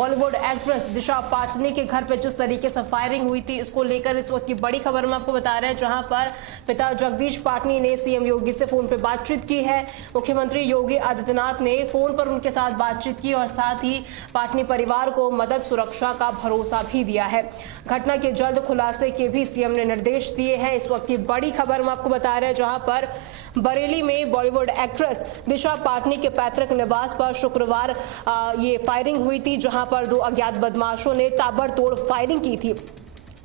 Bollywood actress दिशा पाटनी के घर पर जिस तरीके से फायरिंग हुई थी, इसको लेकर इस वक्त की बड़ी खबर हम आपको बता रहे हैं, जहां पर पिता जगदीश पाटनी ने सीएम योगी से फोन पर बातचीत की है। मुख्यमंत्री योगी आदित्यनाथ ने फोन पर उनके साथ बातचीत की और साथ ही पाटनी परिवार को मदद सुरक्षा का भरोसा भी दिया है। घटना के जल्द खुलासे के भी सीएम ने निर्देश दिए हैं। इस वक्त की बड़ी खबर हम आपको बता रहे हैं, जहां पर बरेली में बॉलीवुड एक्ट्रेस दिशा पाटनी के पैतृक निवास पर शुक्रवार ये फायरिंग हुई थी, जहां पर 2 अज्ञात बदमाशों ने ताबड़तोड़ फायरिंग की थी।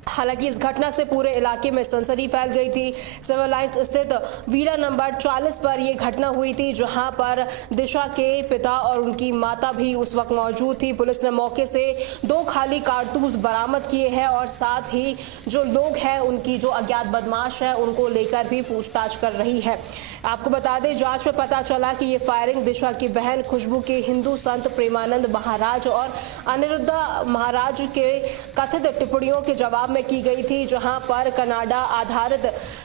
हालांकि इस घटना से पूरे इलाके में सनसनी फैल गई थी। सिविल लाइंस स्थित वीरा नंबर 40 पर यह घटना हुई थी, जहां पर दिशा के पिता और उनकी माता भी उस वक्त मौजूद थी। पुलिस ने मौके से 2 खाली कारतूस बरामद किए हैं और साथ ही जो लोग हैं, उनकी जो अज्ञात बदमाश है, उनको लेकर भी पूछताछ कर रही है। आपको बता दें, जांच में पता चला कि ये फायरिंग दिशा की बहन खुशबू के हिंदू संत प्रेमानंद महाराज और अनिरुद्ध महाराज के कथित टिप्पणियों के जवाब में की गई थी, जहां पर कनाडा आधारित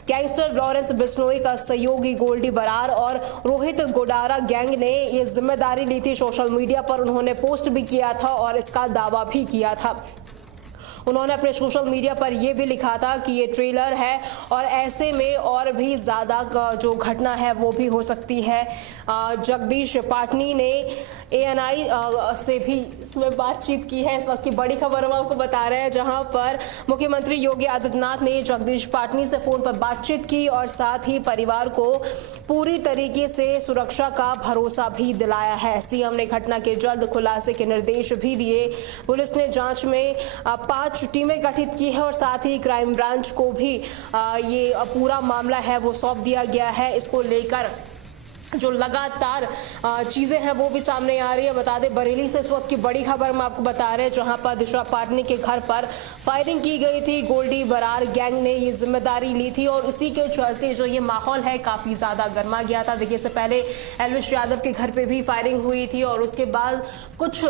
गैंगस्टर लॉरेंस बिश्नोई का सहयोगी गोल्डी बरार और रोहित गोडारा गैंग ने ये जिम्मेदारी ली थी। सोशल मीडिया पर उन्होंने पोस्ट भी किया था और इसका दावा भी किया था। उन्होंने अपने सोशल मीडिया पर यह भी लिखा था कि ये ट्रेलर है और ऐसे में और भी ज़्यादा जो घटना है वो भी हो सकती है। जगदीश पाटनी ने ANI से भी इसमें बातचीत की है। इस वक्त की बड़ी खबर हम आपको बता रहे हैं, जहां पर मुख्यमंत्री योगी आदित्यनाथ ने जगदीश पाटनी से फोन पर बातचीत की और साथ ही परिवार को पूरी तरीके से सुरक्षा का भरोसा भी दिलाया है। सीएम ने घटना के जल्द खुलासे के निर्देश भी दिए। पुलिस ने जांच में 5 टीमें गठित की है और साथ ही क्राइम ब्रांच को भी ये पूरा मामला है वो सौंप दिया गया है। इसको लेकर जो लगातार चीज़ें हैं वो भी सामने आ रही है। बता दें, बरेली से इस वक्त की बड़ी खबर हम आपको बता रहे हैं, जहां पर दिशा पाटनी के घर पर फायरिंग की गई थी। गोल्डी बरार गैंग ने ये जिम्मेदारी ली थी और इसी के चलते जो ये माहौल है काफ़ी ज़्यादा गर्मा गया था। देखिए, इससे पहले एल्विश यादव के घर पर भी फायरिंग हुई थी और उसके बाद कुछ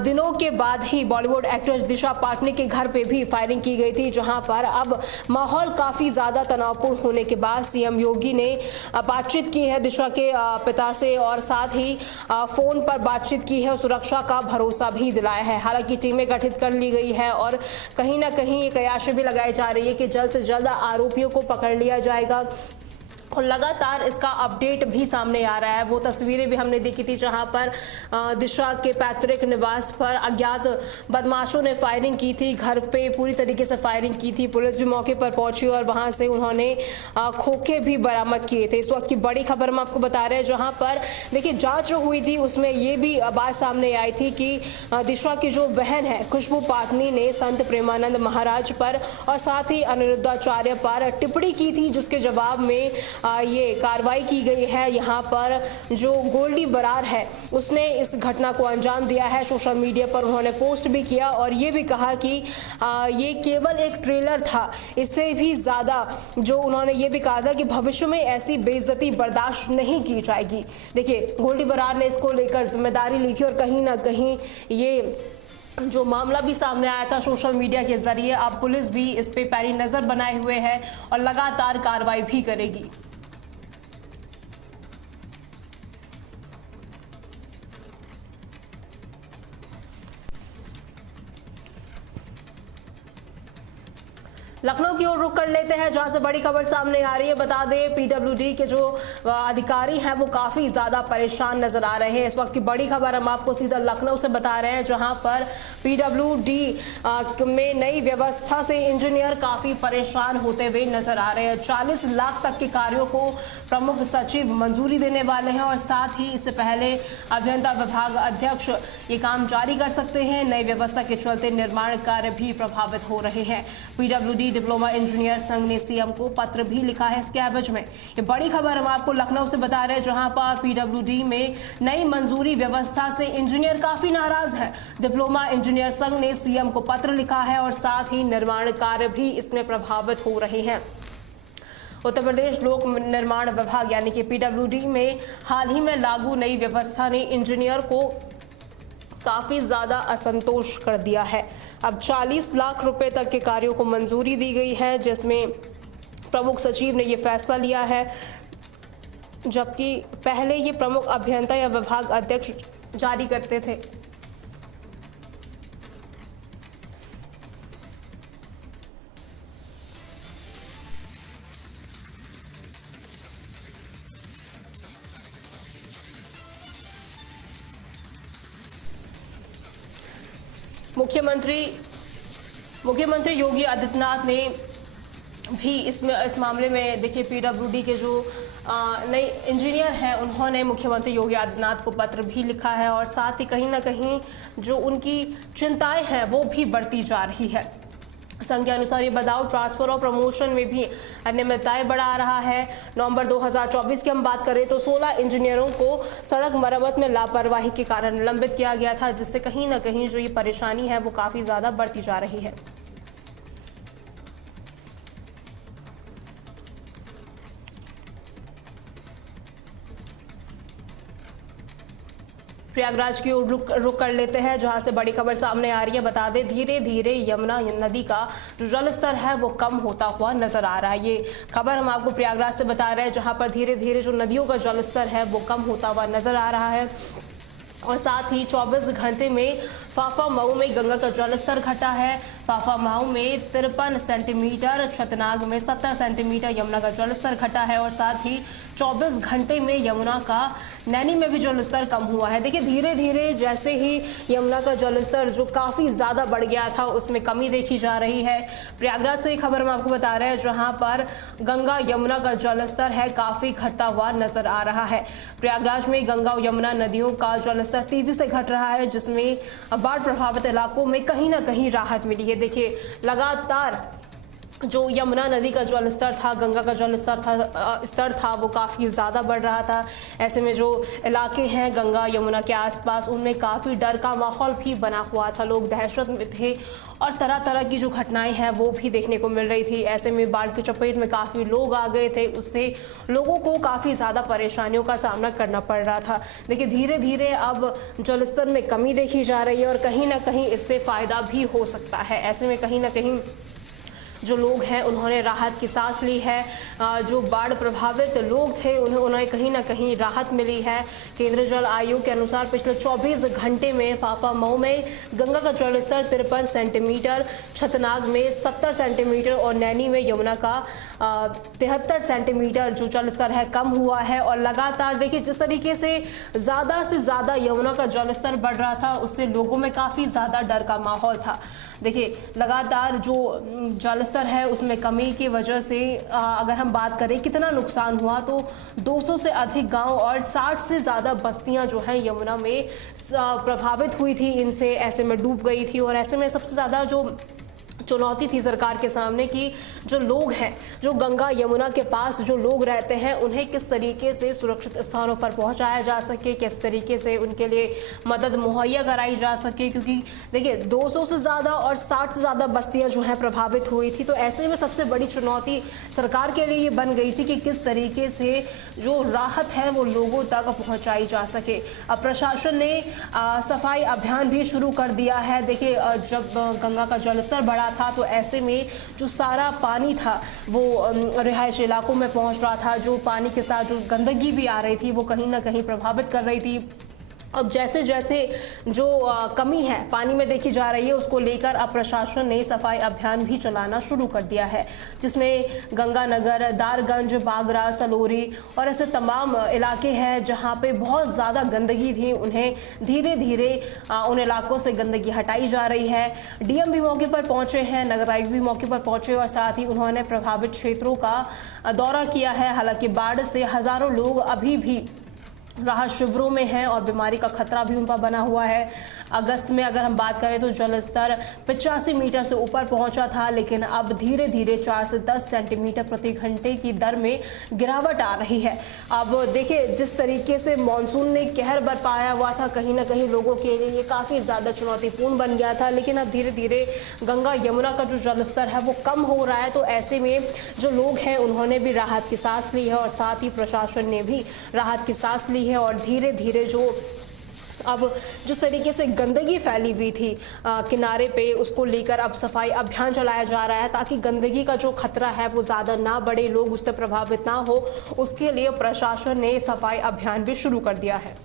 दिनों के बाद ही बॉलीवुड एक्ट्रेस दिशा पाटनी के घर पर भी फायरिंग की गई थी, जहाँ पर अब माहौल काफ़ी ज़्यादा तनावपूर्ण होने के बाद सीएम योगी ने बातचीत की है दिशा के पिता से और साथ ही फोन पर बातचीत की है और सुरक्षा का भरोसा भी दिलाया है। हालांकि टीमें गठित कर ली गई है और कहीं ना कहीं कयाशें भी लगाई जा रही है कि जल्द से जल्द आरोपियों को पकड़ लिया जाएगा और लगातार इसका अपडेट भी सामने आ रहा है। वो तस्वीरें भी हमने देखी थी, जहां पर दिशा के पैतृक निवास पर अज्ञात बदमाशों ने फायरिंग की थी। घर पे पूरी तरीके से फायरिंग की थी। पुलिस भी मौके पर पहुंची और वहां से उन्होंने खोखे भी बरामद किए थे। इस वक्त की बड़ी खबर हम आपको बता रहे हैं, जहां पर देखिए जांच जो हुई थी उसमें ये भी बात सामने आई थी कि दिशा की जो बहन है खुशबू पाटनी ने संत प्रेमानंद महाराज पर और साथ ही अनिरुद्धाचार्य पर टिप्पणी की थी, जिसके जवाब में ये कार्रवाई की गई है। यहाँ पर जो गोल्डी बरार है उसने इस घटना को अंजाम दिया है। सोशल मीडिया पर उन्होंने पोस्ट भी किया और ये भी कहा कि ये केवल एक ट्रेलर था, इससे भी ज़्यादा जो उन्होंने ये भी कहा था कि भविष्य में ऐसी बेइज्जती बर्दाश्त नहीं की जाएगी। देखिए, गोल्डी बरार ने इसको लेकर जिम्मेदारी ली थी और कहीं ना कहीं ये जो मामला भी सामने आया था सोशल मीडिया के जरिए, अब पुलिस भी इस पे पैनी नज़र बनाए हुए है और लगातार कार्रवाई भी करेगी। लखनऊ की ओर रुख कर लेते हैं, जहां से बड़ी खबर सामने आ रही है। बता दें, PWD के जो अधिकारी हैं वो काफी ज्यादा परेशान नजर आ रहे हैं। इस वक्त की बड़ी खबर हम आपको सीधा लखनऊ से बता रहे हैं, जहां पर PWD में नई व्यवस्था से इंजीनियर काफी परेशान होते हुए नजर आ रहे हैं। 40 लाख तक के कार्यों को प्रमुख सचिव मंजूरी देने वाले हैं और साथ ही इससे पहले अभियंता विभाग अध्यक्ष ये काम जारी कर सकते हैं। नई व्यवस्था के चलते निर्माण कार्य भी प्रभावित हो रहे हैं। PWD डिप्लोमा इंजीनियर संघ ने सीएम को पत्र भी लिखा है इसके एवज में। ये बड़ी खबर हम आपको लखनऊ से बता रहे हैं, जहां पर PWD में नई मंजूरी व्यवस्था से इंजीनियर काफी नाराज है। डिप्लोमा इंजीनियर संघ ने सीएम को पत्र लिखा है और साथ ही निर्माण कार्य भी इसमें प्रभावित हो रहे हैं। उत्तर प्रदेश लोक निर्माण विभाग यानी कि PWD में हाल ही में लागू नई व्यवस्था ने इंजीनियर को काफ़ी ज़्यादा असंतोष कर दिया है। अब 40 लाख रुपए तक के कार्यों को मंजूरी दी गई है, जिसमें प्रमुख सचिव ने ये फैसला लिया है, जबकि पहले ये प्रमुख अभियंता या विभाग अध्यक्ष जारी करते थे। मुख्यमंत्री योगी आदित्यनाथ ने भी इस मामले में देखिए पीडब्ल्यूडी के जो नए इंजीनियर हैं उन्होंने मुख्यमंत्री योगी आदित्यनाथ को पत्र भी लिखा है और साथ ही कहीं ना कहीं जो उनकी चिंताएं हैं वो भी बढ़ती जा रही है। संघ के अनुसार ये बदलाव ट्रांसफर और प्रमोशन में भी अनियमितताएं बढ़ा रहा है। नवंबर 2024 की हम बात करें तो 16 इंजीनियरों को सड़क मरम्मत में लापरवाही के कारण निलंबित किया गया था, जिससे कहीं ना कहीं जो ये परेशानी है वो काफी ज्यादा बढ़ती जा रही है। प्रयागराज की ओर रुक कर लेते हैं, जहां से बड़ी खबर सामने आ रही है। बता दें धीरे धीरे यमुना नदी का जो जल स्तर है वो कम होता हुआ नजर आ रहा है। ये खबर हम आपको प्रयागराज से बता रहे हैं, जहां पर धीरे धीरे जो नदियों का जल स्तर है वो कम होता हुआ नजर आ रहा है। और साथ ही 24 घंटे में फाफा मऊ में गंगा का जलस्तर घटा है। फाफा मऊ में 53 सेंटीमीटर, छतनाग में 70 सेंटीमीटर यमुना का जलस्तर घटा है। और साथ ही 24 घंटे में यमुना का नैनी में भी जलस्तर कम हुआ है। देखिए धीरे धीरे जैसे ही यमुना का जलस्तर जो काफ़ी ज़्यादा बढ़ गया था उसमें कमी देखी जा रही है। प्रयागराज से खबर हम आपको बता रहे हैं, जहां पर गंगा यमुना का जलस्तर है काफ़ी घटता हुआ नजर आ रहा है। प्रयागराज में गंगा और यमुना नदियों का जलस्तर तेजी से घट रहा है, जिसमें बाढ़ प्रभावित इलाकों में कहीं ना कहीं राहत मिली है। देखिए लगातार जो यमुना नदी का जो स्तर था, गंगा का जो स्तर था वो काफ़ी ज़्यादा बढ़ रहा था। ऐसे में जो इलाके हैं गंगा यमुना के आसपास उनमें काफ़ी डर का माहौल भी बना हुआ था। लोग दहशत में थे और तरह तरह की जो घटनाएं हैं वो भी देखने को मिल रही थी। ऐसे में बाढ़ की चपेट में काफ़ी लोग आ गए थे, उससे लोगों को काफ़ी ज़्यादा परेशानियों का सामना करना पड़ रहा था। देखिए धीरे धीरे अब जलस्तर में कमी देखी जा रही है और कहीं ना कहीं इससे फ़ायदा भी हो सकता है। ऐसे में कहीं ना कहीं जो लोग हैं उन्होंने राहत की सांस ली है। जो बाढ़ प्रभावित लोग थे उन्हें कहीं ना कहीं राहत मिली है। केंद्रीय जल आयोग के अनुसार पिछले 24 घंटे में फाफा मऊ में गंगा का जलस्तर 53 सेंटीमीटर, छतनाग में 70 सेंटीमीटर और नैनी में यमुना का 73 सेंटीमीटर जो जलस्तर है कम हुआ है। और लगातार देखिए जिस तरीके से ज़्यादा यमुना का जलस्तर बढ़ रहा था उससे लोगों में काफ़ी ज़्यादा डर का माहौल था। देखिए लगातार जो जलस्तर है उसमें कमी की वजह से अगर हम बात करें कितना नुकसान हुआ तो 200 से अधिक गांव और 60 से ज़्यादा बस्तियां जो हैं यमुना में प्रभावित हुई थी, इनसे ऐसे में डूब गई थी। और ऐसे में सबसे ज़्यादा जो चुनौती थी सरकार के सामने कि जो लोग हैं, जो गंगा यमुना के पास जो लोग रहते हैं उन्हें किस तरीके से सुरक्षित स्थानों पर पहुंचाया जा सके, किस तरीके से उनके लिए मदद मुहैया कराई जा सके। क्योंकि देखिए 200 से ज़्यादा और 60 से ज़्यादा बस्तियां जो हैं प्रभावित हुई थी, तो ऐसे में सबसे बड़ी चुनौती सरकार के लिए ये बन गई थी कि किस तरीके से जो राहत है वो लोगों तक पहुँचाई जा सके। अब प्रशासन ने सफाई अभियान भी शुरू कर दिया है। देखिए जब गंगा का जलस्तर बढ़ा था तो ऐसे में जो सारा पानी था वो रिहायशी इलाकों में पहुंच रहा था। जो पानी के साथ जो गंदगी भी आ रही थी वो कहीं ना कहीं प्रभावित कर रही थी। अब जैसे जैसे जो कमी है पानी में देखी जा रही है उसको लेकर अब प्रशासन ने सफाई अभियान भी चलाना शुरू कर दिया है, जिसमें गंगानगर, दारगंज, बागरा, सलोरी और ऐसे तमाम इलाके हैं जहां पे बहुत ज़्यादा गंदगी थी, उन्हें धीरे धीरे उन इलाकों से गंदगी हटाई जा रही है। डीएम भी मौके पर पहुंचे हैं, नगर आयुक्त भी मौके पर पहुंचे और साथ ही उन्होंने प्रभावित क्षेत्रों का दौरा किया है। हालांकि बाढ़ से हज़ारों लोग अभी भी राहत शिविरों में हैं और बीमारी का खतरा भी उन पर बना हुआ है। अगस्त में अगर हम बात करें तो जल स्तर 85 मीटर से ऊपर पहुंचा था, लेकिन अब धीरे धीरे 4 से 10 सेंटीमीटर प्रति घंटे की दर में गिरावट आ रही है। अब देखिए जिस तरीके से मानसून ने कहर बरपाया हुआ था, कहीं ना कहीं लोगों के लिए ये काफ़ी ज़्यादा चुनौतीपूर्ण बन गया था, लेकिन अब धीरे धीरे गंगा यमुना का जो जल स्तर है वो कम हो रहा है। तो ऐसे में जो लोग हैं उन्होंने भी राहत की सांस ली है और साथ ही प्रशासन ने भी राहत की सांस ली है। और धीरे धीरे जो अब जिस तरीके से गंदगी फैली हुई थी किनारे पे, उसको लेकर अब सफाई अभियान चलाया जा रहा है ताकि गंदगी का जो खतरा है वो ज़्यादा ना बढ़े, लोग उससे प्रभावित ना हो। उसके लिए प्रशासन ने सफाई अभियान भी शुरू कर दिया है।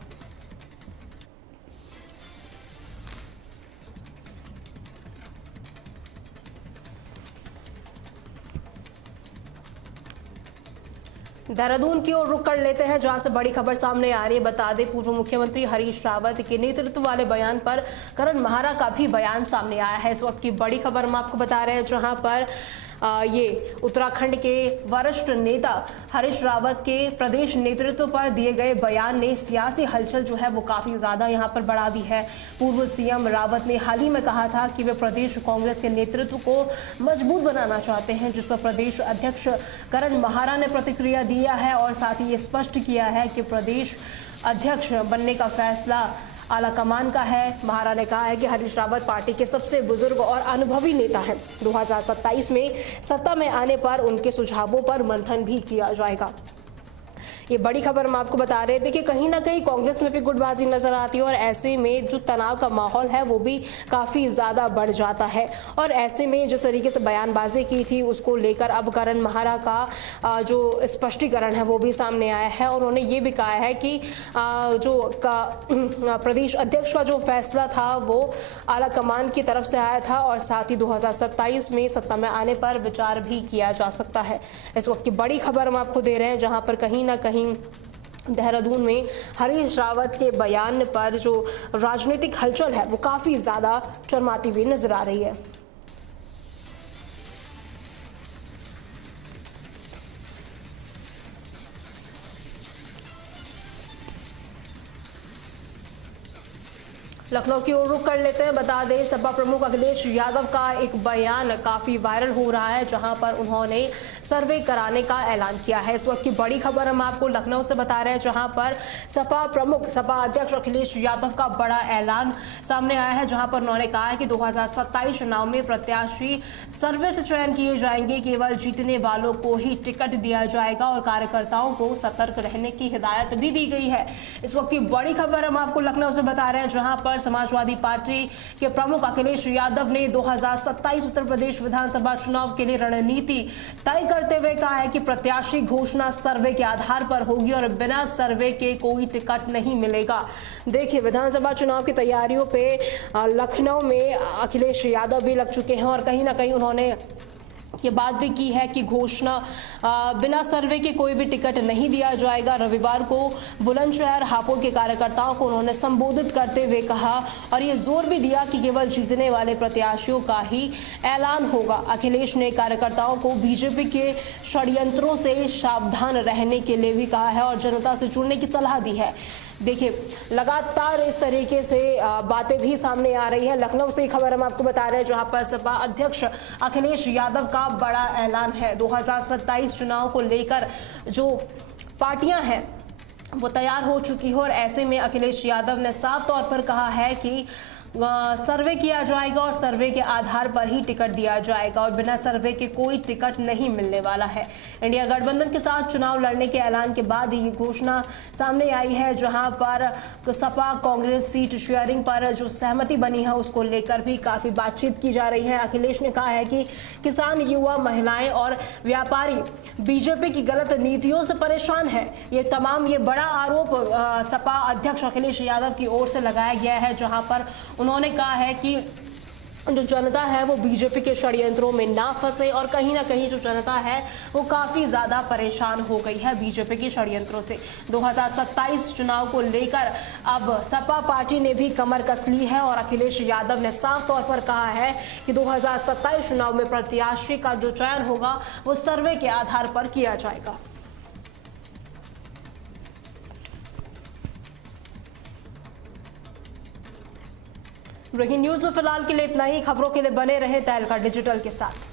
देहरादून की ओर रुक कर लेते हैं, जहां से बड़ी खबर सामने आ रही है। बता दें, पूर्व मुख्यमंत्री हरीश रावत के नेतृत्व वाले बयान पर करण महारा का भी बयान सामने आया है। इस वक्त की बड़ी खबर हम आपको बता रहे हैं, जहां पर ये उत्तराखंड के वरिष्ठ नेता हरीश रावत के प्रदेश नेतृत्व पर दिए गए बयान ने सियासी हलचल जो है वो काफी ज्यादा यहां पर बढ़ा दी है। पूर्व सीएम रावत ने हाल ही में कहा था कि वे प्रदेश कांग्रेस के नेतृत्व को मजबूत बनाना चाहते हैं, जिस पर प्रदेश अध्यक्ष करण महारा ने प्रतिक्रिया दिया है और साथ ही ये स्पष्ट किया है कि प्रदेश अध्यक्ष बनने का फैसला आला कमान का है। महारा ने कहा है कि हरीश रावत पार्टी के सबसे बुजुर्ग और अनुभवी नेता हैं। 2027 में सत्ता में आने पर उनके सुझावों पर मंथन भी किया जाएगा। ये बड़ी खबर हम आपको बता रहे हैं। देखिए, कहीं ना कहीं कांग्रेस में भी गुटबाजी नजर आती है और ऐसे में जो तनाव का माहौल है वो भी काफी ज्यादा बढ़ जाता है। और ऐसे में जिस तरीके से बयानबाजी की थी उसको लेकर अब करण महारा का जो स्पष्टीकरण है वो भी सामने आया है। और उन्होंने ये भी कहा है कि जो प्रदेश अध्यक्ष का जो फैसला था वो आला कमान की तरफ से आया था और साथ ही 2027 में सत्ता में आने पर विचार भी किया जा सकता है। इस वक्त की बड़ी खबर हम आपको दे रहे हैं, जहां पर कहीं ना कहीं देहरादून में हरीश रावत के बयान पर जो राजनीतिक हलचल है वो काफी ज्यादा चरमाती हुई नजर आ रही है। लखनऊ की ओर रुख कर लेते हैं। बता दें, सपा प्रमुख अखिलेश यादव का एक बयान काफी वायरल हो रहा है, जहां पर उन्होंने सर्वे कराने का ऐलान किया है। इस वक्त की बड़ी खबर हम आपको लखनऊ से बता रहे हैं, जहां पर सपा प्रमुख सपा अध्यक्ष अखिलेश यादव का बड़ा ऐलान सामने आया है, जहां पर उन्होंने कहा है कि 2027 चुनाव में प्रत्याशी सर्वे से चयन किए जाएंगे, केवल जीतने वालों को ही टिकट दिया जाएगा और कार्यकर्ताओं को सतर्क रहने की हिदायत भी दी गई है। इस वक्त की बड़ी खबर हम आपको लखनऊ से बता रहे हैं, जहां पर समाजवादी पार्टी के प्रमुख अखिलेश यादव ने 2027 उत्तर प्रदेश विधानसभा चुनाव के लिए रणनीति तय करते हुए कहा है कि प्रत्याशी घोषणा सर्वे के आधार पर होगी और बिना सर्वे के कोई टिकट नहीं मिलेगा। देखिए, विधानसभा चुनाव की तैयारियों पे लखनऊ में अखिलेश यादव भी लग चुके हैं और कहीं ना कहीं उन्होंने ये बात भी की है कि घोषणा बिना सर्वे के कोई भी टिकट नहीं दिया जाएगा। रविवार को बुलंदशहर हापुड़ के कार्यकर्ताओं को उन्होंने संबोधित करते हुए कहा और ये जोर भी दिया कि केवल जीतने वाले प्रत्याशियों का ही ऐलान होगा। अखिलेश ने कार्यकर्ताओं को बीजेपी के षड्यंत्रों से सावधान रहने के लिए भी कहा है और जनता से जुड़ने की सलाह दी है। देखिए, लगातार इस तरीके से बातें भी सामने आ रही है। लखनऊ से खबर हम आपको बता रहे हैं, जहां पर सपा अध्यक्ष अखिलेश यादव का बड़ा ऐलान है। 2027 चुनाव को लेकर जो पार्टियां हैं वो तैयार हो चुकी है और ऐसे में अखिलेश यादव ने साफ तौर पर कहा है कि सर्वे किया जाएगा और सर्वे के आधार पर ही टिकट दिया जाएगा और बिना सर्वे के कोई टिकट नहीं मिलने वाला है। इंडिया गठबंधन के साथ चुनाव लड़ने के ऐलान के बाद ये घोषणा सामने आई है, जहां पर सपा कांग्रेस सीट शेयरिंग पर जो सहमति बनी है उसको लेकर भी काफी बातचीत की जा रही है। अखिलेश ने कहा है कि किसान, युवा, महिलाएं और व्यापारी बीजेपी की गलत नीतियों से परेशान है। ये बड़ा आरोप सपा अध्यक्ष अखिलेश यादव की ओर से लगाया गया है, जहां पर उन्होंने कहा है कि जो जनता है वो बीजेपी के षड्यंत्रों में ना फंसे और कहीं ना कहीं जो जनता है वो काफी ज्यादा परेशान हो गई है बीजेपी के षड्यंत्रों से। 2027 चुनाव को लेकर अब सपा पार्टी ने भी कमर कस ली है और अखिलेश यादव ने साफ तौर पर कहा है कि 2027 चुनाव में प्रत्याशी का जो चयन होगा वो सर्वे के आधार पर किया जाएगा। ब्रेकिंग न्यूज में फिलहाल के लिए इतना ही। खबरों के लिए बने रहे तहलका डिजिटल के साथ।